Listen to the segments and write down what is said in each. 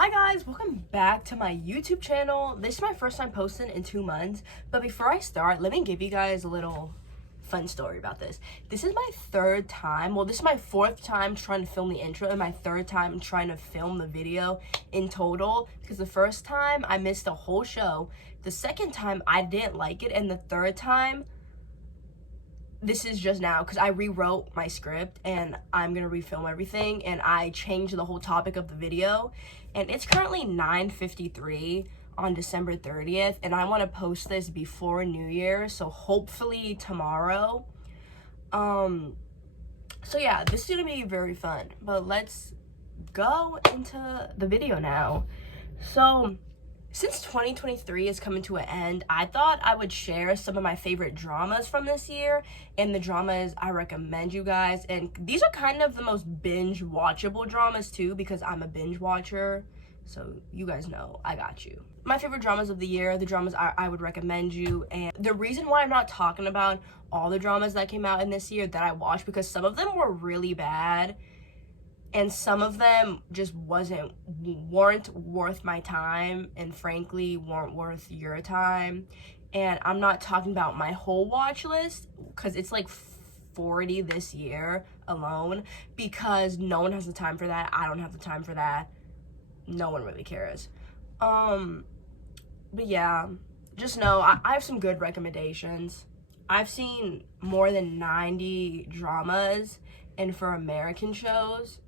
Hi guys, welcome back to my YouTube channel. This is my first time posting in 2 months, but before I start, let me give you guys a little fun story about this. This is my third time, well, this is my fourth time trying to film the intro and my third time trying to film the video in total, because the first time I missed the whole show, the second time I didn't like it, and the third time, this is just now because I rewrote my script and I'm gonna refilm everything, and I changed the whole topic of the video, and it's currently 9:53 on December 30th, and I want to post this before New Year, so hopefully tomorrow. So yeah, this is gonna be very fun, but let's go into the video now. So since 2023 is coming to an end, I thought I would share some of my favorite dramas from this year and the dramas I recommend you guys. And these are kind of the most binge watchable dramas too, because I'm a binge watcher. So you guys know I got you. My favorite dramas of the year, the dramas I would recommend you. And the reason why I'm not talking about all the dramas that came out in this year that I watched, because some of them were really bad and some of them just weren't worth my time, and frankly weren't worth your time. And I'm not talking about my whole watch list, because it's like 40 this year alone, because no one has the time for that. I don't have the time for that. No one really cares. But yeah, just know I have some good recommendations. I've seen more than 90 dramas, and for American shows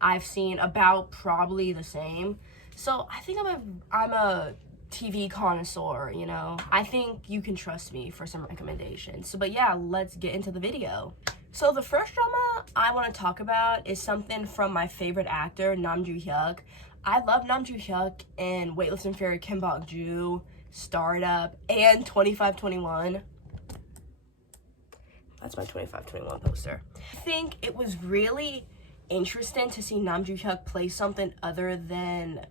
I've seen about probably the same. So I think I'm a TV connoisseur, you know. I think you can trust me for some recommendations. So, but yeah, let's get into the video. So the first drama I want to talk about is something from my favorite actor, Nam Joo-hyuk. I love Nam Joo-hyuk in Weightlifting Fairy Kim Bok-joo, Startup, and 2521. That's my 2521 poster. I think it was really interesting to see Nam Joo-hyuk play something other than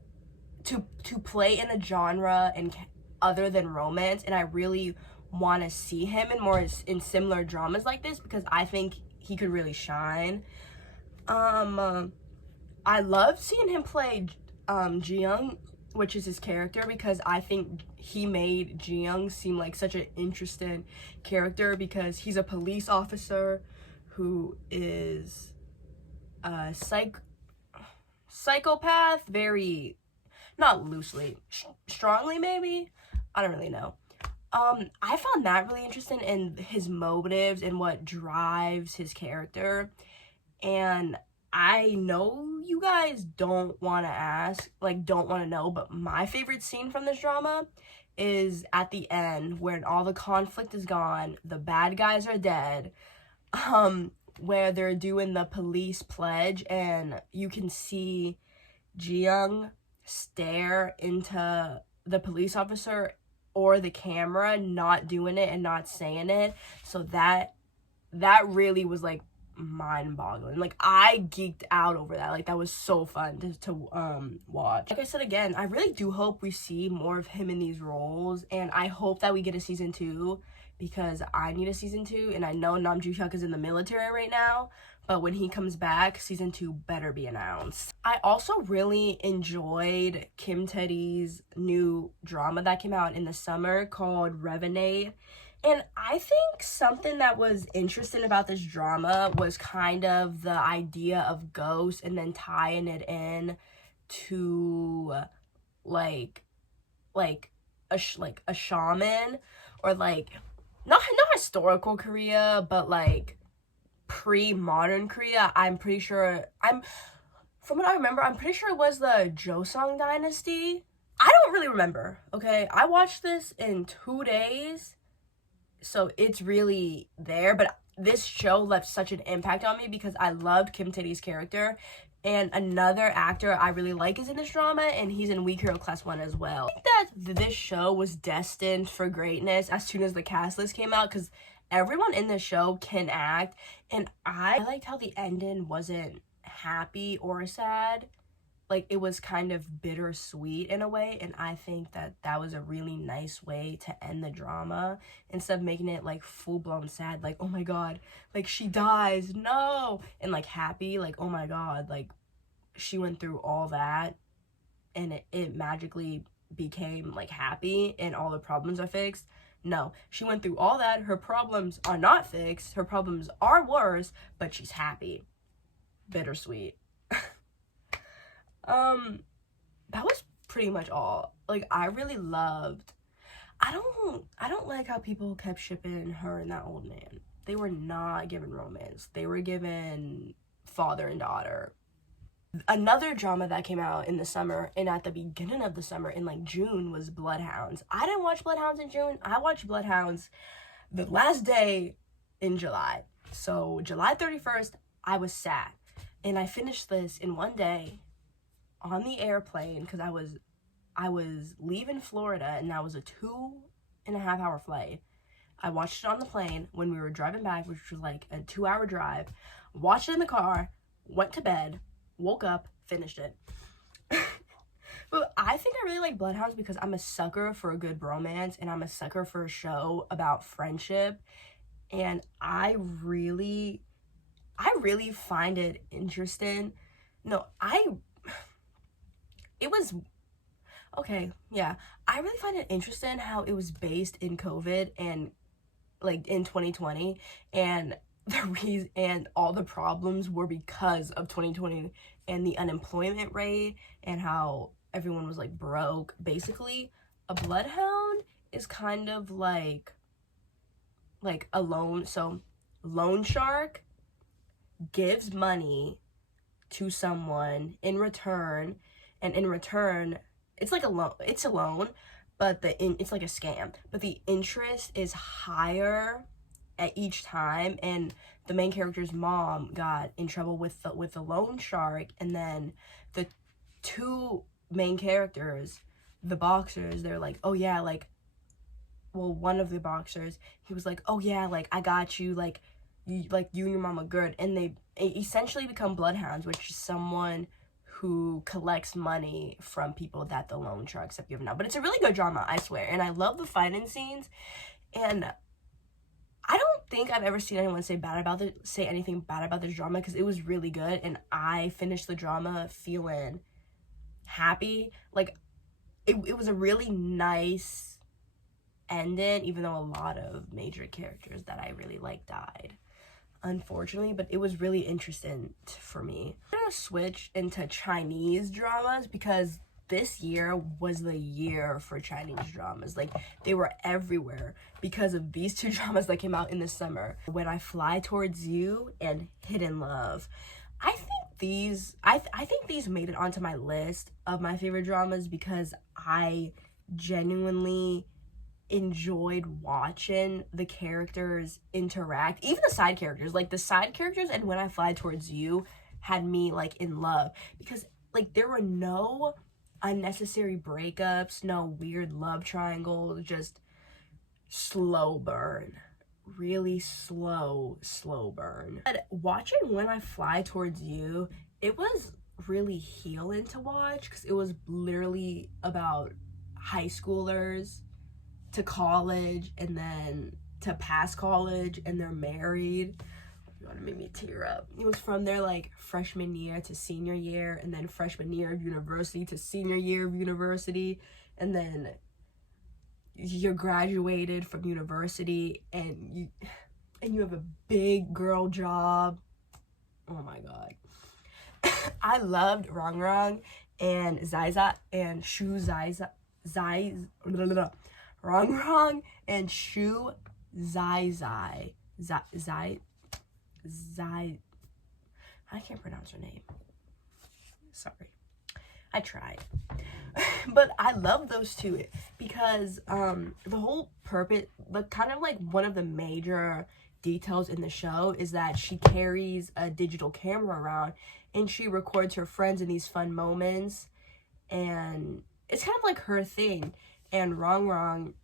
to play in a genre and other than romance, and I really want to see him in more in similar dramas like this, because I think he could really shine. I love seeing him play Ji-young, which is his character, because I think he made Ji-young seem like such an interesting character, because he's a police officer who is a psychopath, very, not loosely, strongly maybe, I don't really know. I found that really interesting, in his motives and what drives his character. And I know you guys don't want to ask, like, don't want to know, but my favorite scene from this drama is at the end, when all the conflict is gone, the bad guys are dead, where they're doing the police pledge, and you can see Ji-young stare into the police officer or the camera, not doing it and not saying it. So that really was like mind-boggling. Like, I geeked out over that. Like, that was so fun to watch. Like I said again, I really do hope we see more of him in these roles, and I hope that we get a season 2, because I need a season 2, and I know Nam Joo-hyuk is in the military right now, but when he comes back, season 2 better be announced. I also really enjoyed Kim Tae-ri's new drama that came out in the summer called Reven, and I think something that was interesting about this drama was kind of the idea of ghosts, and then tying it in to like a shaman, or like not historical Korea, but like pre-modern Korea. I'm pretty sure, from what I remember, I'm pretty sure it was the Joseon dynasty. I don't really remember, okay? I watched this in 2 days, so it's really there, but this show left such an impact on me because I loved Kim Tae-ri's character. And another actor I really like is in this drama, and he's in Weak Hero Class 1 as well. I think that this show was destined for greatness as soon as the cast list came out, because everyone in this show can act, and I liked how the ending wasn't happy or sad. Like, it was kind of bittersweet in a way, and I think that that was a really nice way to end the drama, instead of making it like full-blown sad, like, oh my god, like, she dies, no, and like happy, like, oh my god, like, she went through all that. and it magically became like happy and all the problems are fixed. No, she went through all that. Her problems are not fixed. Her problems are worse, but she's happy. Bittersweet. That was pretty much all. Like, I really loved, I don't like how people kept shipping her and that old man. They were not given romance. They were given father and daughter. Another drama that came out in the summer, and at the beginning of the summer in like June, was Bloodhounds. I didn't watch Bloodhounds in June. I watched Bloodhounds the last day in July. So July 31st, I was sad. And I finished this in one day on the airplane because I was leaving Florida, and that was a 2.5-hour flight. I watched it on the plane when we were driving back, which was like a 2-hour drive. Watched it in the car, went to bed, woke up, finished it. But I think I really like Bloodhounds because I'm a sucker for a good romance, and I'm a sucker for a show about friendship. And I really find it interesting. I really find it interesting how it was based in COVID and like in 2020, and the reason and all the problems were because of 2020 and the unemployment rate and how everyone was like broke. Basically, a bloodhound is kind of like a loan shark gives money to someone in return, and in return it's like a loan, but it's like a scam, but the interest is higher at each time. And the main character's mom got in trouble with the loan shark, and then the two main characters, the boxers, they're like, oh yeah, like, well, one of the boxers, he was like, oh yeah, like, I got you, like you and your mom are good. And they essentially become bloodhounds, which is someone who collects money from people that the loan sharks have given out. But it's a really good drama, I swear. And I love the fighting scenes. And I don't think I've ever seen anyone say anything bad about this drama, because it was really good. And I finished the drama feeling happy. Like, it was a really nice ending, even though a lot of major characters that I really like died, unfortunately. But it was really interesting for me. I'm gonna switch into Chinese dramas because this year was the year for Chinese dramas. Like, they were everywhere because of these two dramas that came out in the summer: When I Fly Towards You and Hidden Love. I think these made it onto my list of my favorite dramas because I genuinely enjoyed watching the characters interact, even the side characters. Like, the side characters and When I Fly Towards You had me like in love, because like there were no unnecessary breakups, no weird love triangles, just slow burn, really slow burn. But watching When I Fly Towards You, it was really healing to watch because it was literally about high schoolers to college and then to past college, and they're married. You want to make me tear up. It was from their like freshman year to senior year, and then freshman year of university to senior year of university, and then you're graduated from university and you have a big girl job. Oh my god. I loved Rong Rong and Zai Zai and Shu Zai Zai Rong Rong and Shu Zai Zai. I can't pronounce her name. Sorry. I tried. But I love those two because the whole purpose, like kind of like one of the major details in the show is that she carries a digital camera around and she records her friends in these fun moments, and it's kind of like her thing. And Rong Rong,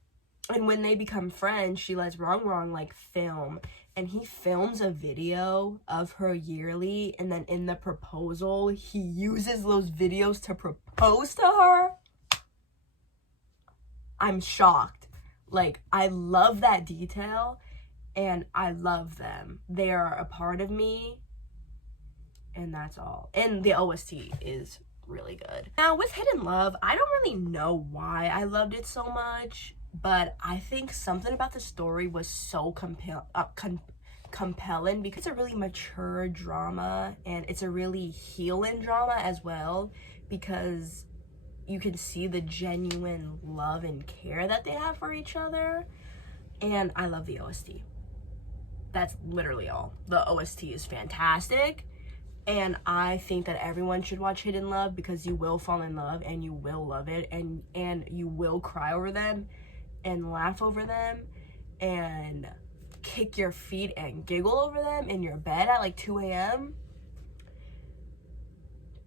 and when they become friends, she lets Rong Rong like film, and he films a video of her yearly, and then in the proposal he uses those videos to propose to her. I'm shocked. Like, I love that detail, and I love them. They are a part of me, and that's all. And the OST is really good. Now with Hidden Love, I don't really know why I loved it so much, but I think something about the story was so compelling because it's a really mature drama, and it's a really healing drama as well, because you can see the genuine love and care that they have for each other. And I love the OST. That's literally all. The OST is fantastic, and I think that everyone should watch Hidden Love because you will fall in love and you will love it, and you will cry over them and laugh over them and kick your feet and giggle over them in your bed at like 2 a.m.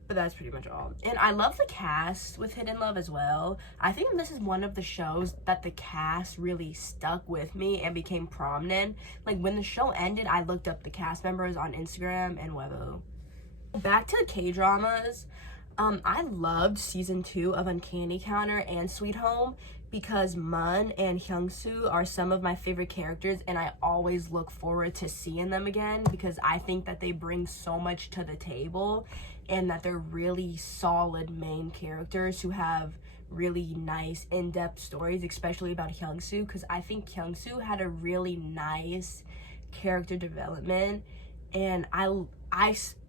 But that's pretty much all. And I love the cast with Hidden Love as well. I think this is one of the shows that the cast really stuck with me and became prominent. Like when the show ended, I looked up the cast members on Instagram and Weibo. Back to the K-dramas. I loved season 2 of Uncanny Counter and Sweet Home because Mun and Hyung-soo are some of my favorite characters, and I always look forward to seeing them again because I think that they bring so much to the table and that they're really solid main characters who have really nice in-depth stories, especially about Hyung-soo, because I think Hyung-soo had a really nice character development, and I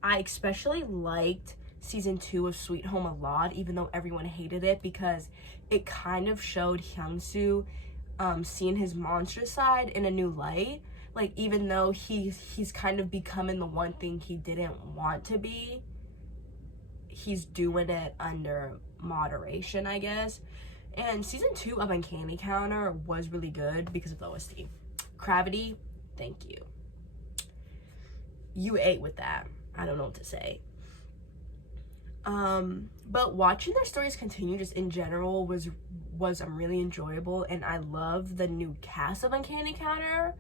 especially liked season 2 of Sweet Home a lot, even though everyone hated it, because it kind of showed Hyung-soo seeing his monster side in a new light. Like, even though he's kind of becoming the one thing he didn't want to be, he's doing it under moderation, I guess. And season 2 of Uncanny Counter was really good because of the OST. Gravity, thank you. You ate with that. I don't know what to say. But watching their stories continue just in general was really enjoyable, and I love the new cast of Uncanny Counter.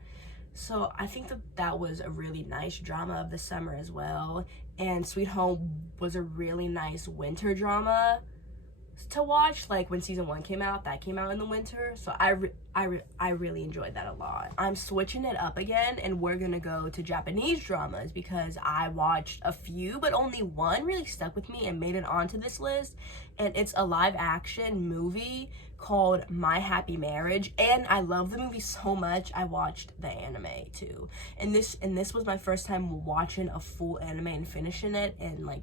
So I think that was a really nice drama of the summer as well. And Sweet Home was a really nice winter drama to watch. Like when season 1 came out, that came out in the winter. So I really enjoyed that a lot. I'm switching it up again, and we're gonna go to Japanese dramas because I watched a few, but only one really stuck with me and made it onto this list. And it's a live action movie called My Happy Marriage, and I love the movie so much I watched the anime too. And this was my first time watching a full anime and finishing it in like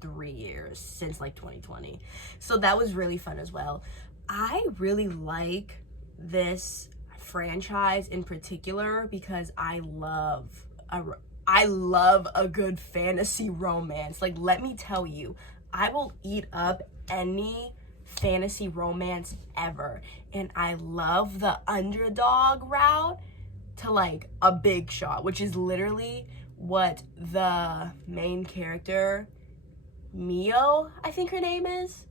3 years, since like 2020. So that was really fun as well. I really like this franchise in particular because I love a good fantasy romance. Like, let me tell you, I will eat up any fantasy romance ever, and I love the underdog route to like a big shot, which is literally what the main character Mio, I think her name is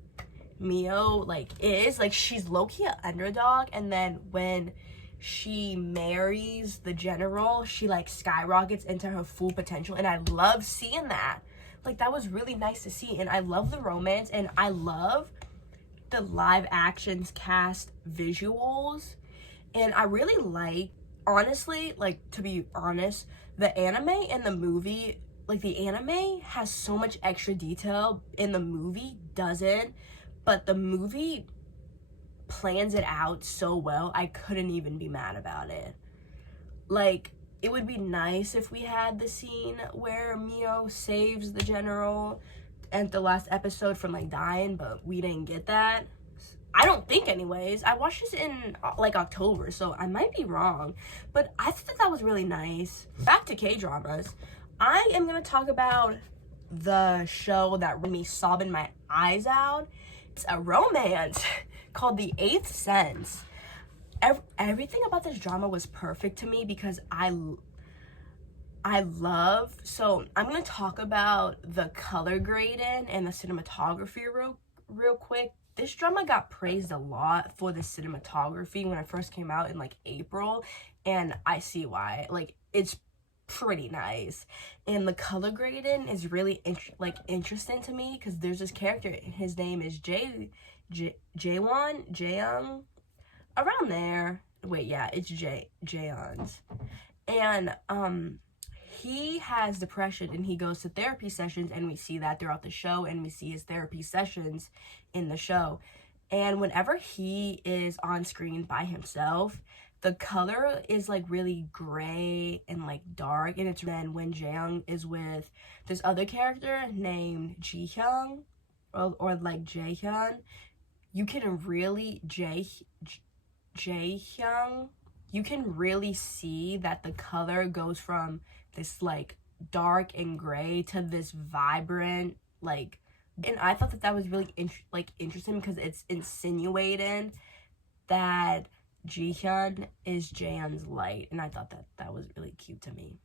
Mio, like is like, she's low-key an underdog, and then when she marries the general, she like skyrockets into her full potential, and I love seeing that. Like, that was really nice to see, and I love the romance, and I love the live actions cast visuals, and I really like, honestly, like, to be honest, the anime and the movie, like, the anime has so much extra detail and the movie doesn't, but the movie plans it out so well, I couldn't even be mad about it. Like, it would be nice if we had the scene where Mio saves the general at the last episode from like dying, but we didn't get that. I don't think, anyways. I watched this in like October, so I might be wrong, but I thought that was really nice. Back to K-dramas. I am gonna talk about the show that made me sobbing my eyes out. It's a romance called The Eighth Sense. Everything about this drama was perfect to me because I love, so I'm gonna talk about the color grading and the cinematography real quick. This drama got praised a lot for the cinematography when it first came out in like April, and I see why. Like, it's pretty nice, and the color grading is really interesting to me because there's this character, his name is Jaeyoung, around there. Wait, yeah, it's Jaeyoung, and he has depression and he goes to therapy sessions, and we see that throughout the show, and we see his therapy sessions in the show. And whenever he is on screen by himself, the color is like really gray and like dark, and it's then when Jaehyung is with this other character named Jihyung or like Jaehyun, you can really Jaehyung, you can really see that the color goes from this like dark and gray to this vibrant like, and I thought that that was really interesting because it's insinuating that Jihyun is Jaehyun's light, and I thought that that was really cute to me.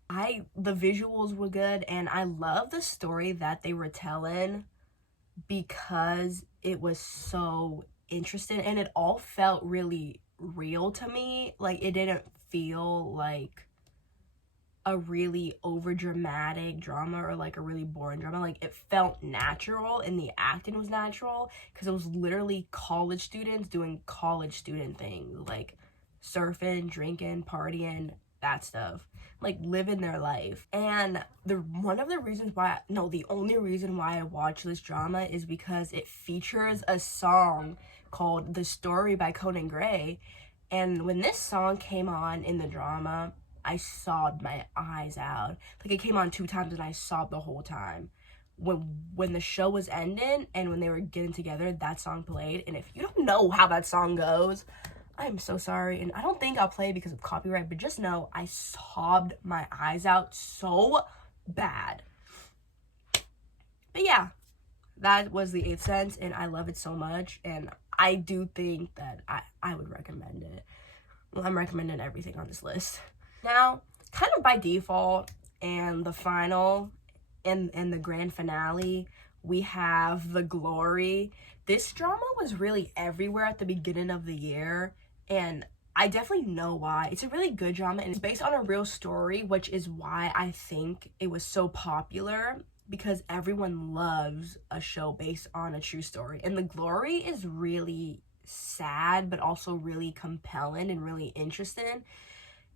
The visuals were good, and I love the story that they were telling because it was so interesting, and it all felt really real to me. Like, it didn't feel like a really over dramatic drama or like a really boring drama. Like, it felt natural, and the acting was natural because it was literally college students doing college student things, like surfing, drinking, partying, that stuff, like living their life. And the only reason why I watch this drama is because it features a song called The Story by Conan Gray. And when this song came on in the drama, I sobbed my eyes out. Like, it came on 2 times and I sobbed the whole time. When the show was ending and when they were getting together, that song played. And if you don't know how that song goes, I'm so sorry. And I don't think I'll play because of copyright, but just know I sobbed my eyes out so bad. But yeah, that was The 8th Sense, and I love it so much. And I do think that I would recommend it. Well, I'm recommending everything on this list. Now, kind of by default, and the final and the grand finale, we have The Glory. This drama was really everywhere at the beginning of the year, and I definitely know why. It's a really good drama, and it's based on a real story, which is why I think it was so popular, because everyone loves a show based on a true story. And The Glory is really sad, but also really compelling and really interesting.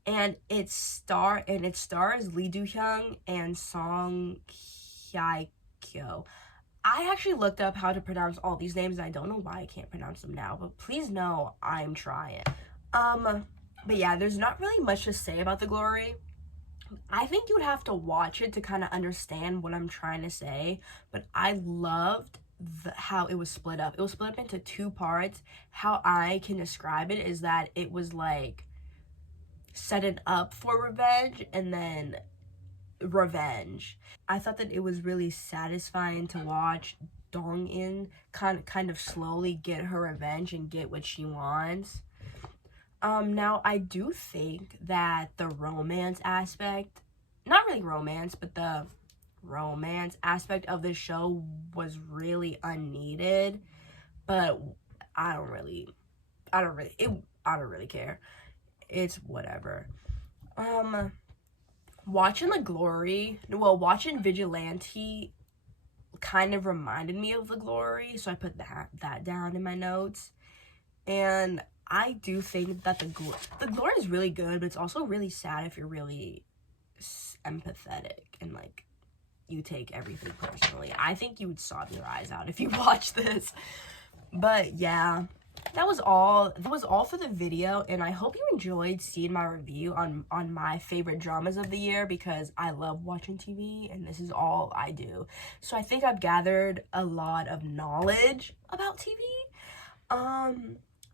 And it stars Lee Do-hyung and Song Hye-kyo. I actually looked up how to pronounce all these names, and I don't know why I can't pronounce them now, but please know I'm trying. But yeah, there's not really much to say about The Glory. I think you would have to watch it to kind of understand what I'm trying to say, but I loved how it was split up. It was split up into 2 parts. How I can describe it is that it was like setting up for revenge and then revenge. I thought that it was really satisfying to watch Dong-in kind of slowly get her revenge and get what she wants. Now I do think that the romance aspect, not really romance, but the romance aspect of the show was really unneeded, but I don't really care. It's whatever. Watching watching Vigilante kind of reminded me of The Glory, so I put that down in my notes. And I do think that the Glory is really good, but it's also really sad if you're really empathetic and like you take everything personally. I think you would sob your eyes out if you watch this. But yeah, that was all for the video, and I hope you enjoyed seeing my review on my favorite dramas of the year, because I love watching TV and this is all I do. So I think I've gathered a lot of knowledge about TV.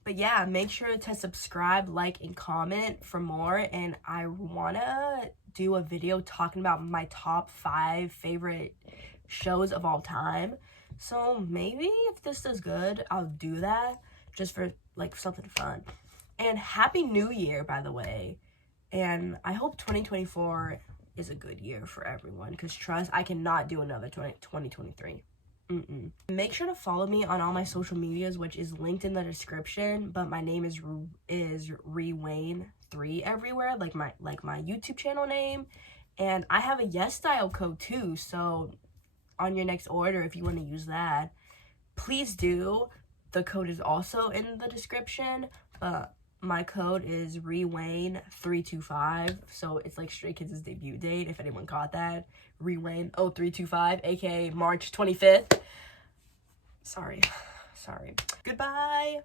But yeah, make sure to subscribe, like, and comment for more, and I wanna do a video talking about my top 5 favorite shows of all time. So maybe if this does good, I'll do that just for like something fun. And Happy New Year, by the way. And I hope 2024 is a good year for everyone, because trust, I cannot do another 2023. Make sure to follow me on all my social medias, which is linked in the description, but my name is Rewayne3 everywhere, like my YouTube channel name. And I have a Yes Style code too, so on your next order, if you want to use that, please do. The code is also in the description, but My code is ReWayne325. So it's like Stray Kids' debut date, if anyone caught that. ReWayne0325, aka March 25th. Sorry. Goodbye.